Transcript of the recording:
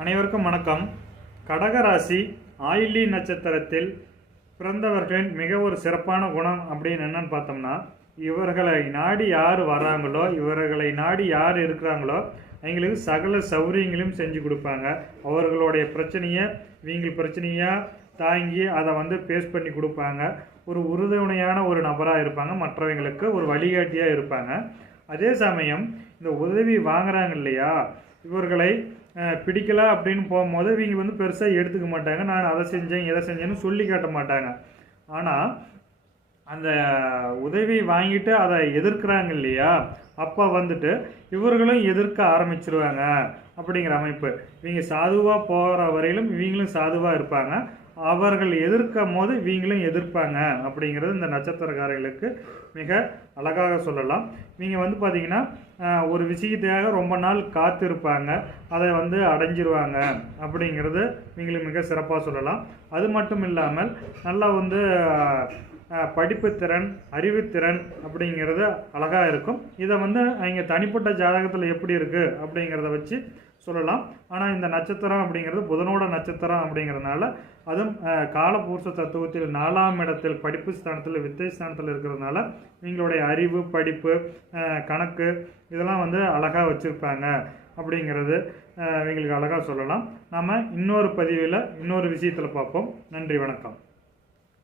அனைவருக்கும் வணக்கம். கடகராசி ஆயில்லி நட்சத்திரத்தில் பிறந்தவர்களின் மிக ஒரு சிறப்பான குணம் அப்படின்னு என்னன்னு பார்த்தோம்னா இவர்களை நாடி யார் வராங்களோ இவர்களை நாடி யார் இருக்கிறாங்களோ அவங்களுக்கு சகல சௌரியங்களையும் செஞ்சு கொடுப்பாங்க. அவர்களுடைய பிரச்சனையை இவங்க பிரச்சனையாக தாங்கி அதை வந்து பேஸ் பண்ணி கொடுப்பாங்க. ஒரு உறுதுணையான ஒரு நபராக இருப்பாங்க. மற்றவங்களுக்கு ஒரு வழிகாட்டியாக இருப்பாங்க. அதே சமயம் இந்த உதவி வாங்குறாங்க இல்லையா? இவர்களை பிடிக்கல அப்படின்னு போகும்போது இவங்க வந்து பெருசாக எடுத்துக்க மாட்டாங்க. நான் அதை செஞ்சேன் இதை செஞ்சேன்னு சொல்லி காட்ட மாட்டாங்க. ஆனால் அந்த உதவி வாங்கிட்டு அதை எதிர்க்கிறாங்க இல்லையா? அப்போ வந்துட்டு இவர்களும் எதிர்க்க ஆரம்பிச்சிருவாங்க அப்படிங்கிற அமைப்பு. இவங்க சாதுவாக போகிற வரையிலும் இவங்களும் சாதுவாக இருப்பாங்க. அவர்கள் எதிர்க்கும் போது இவங்களும் எதிர்ப்பாங்க அப்படிங்கிறது இந்த நட்சத்திரக்காரர்களுக்கு மிக அழகாக சொல்லலாம். இவங்க வந்து பார்த்திங்கன்னா ஒரு விஷயத்தையாக ரொம்ப நாள் காத்திருப்பாங்க. அதை வந்து அடைஞ்சிருவாங்க அப்படிங்கிறது இவங்களுக்கு மிக சிறப்பாக சொல்லலாம். அது மட்டும் இல்லாமல் நல்லா வந்து படிப்புத்திறன் படிப்பு திறன் அறிவுத்திறன் அப்படிங்கிறது அழகாக இருக்கும். இதை வந்து அவங்க தனிப்பட்ட ஜாதகத்தில் எப்படி இருக்குது அப்படிங்கிறத வச்சு சொல்லலாம். ஆனால் இந்த நட்சத்திரம் அப்படிங்கிறது புதனோட நட்சத்திரம் அப்படிங்கிறதுனால அதுவும் காலபூர்ஷ தத்துவத்தில் நாலாம் இடத்தில் படிப்பு ஸ்தானத்தில் வித்தை ஸ்தானத்தில் இருக்கிறதுனால நீங்களுடைய அறிவு படிப்பு கணக்கு இதெல்லாம் வந்து அழகாக வச்சுருப்பாங்க அப்படிங்கிறது எங்களுக்கு இவங்களுக்கு அழகாக சொல்லலாம். நாம் இன்னொரு பதிவில் இன்னொரு விஷயத்தில் பார்ப்போம். நன்றி வணக்கம்.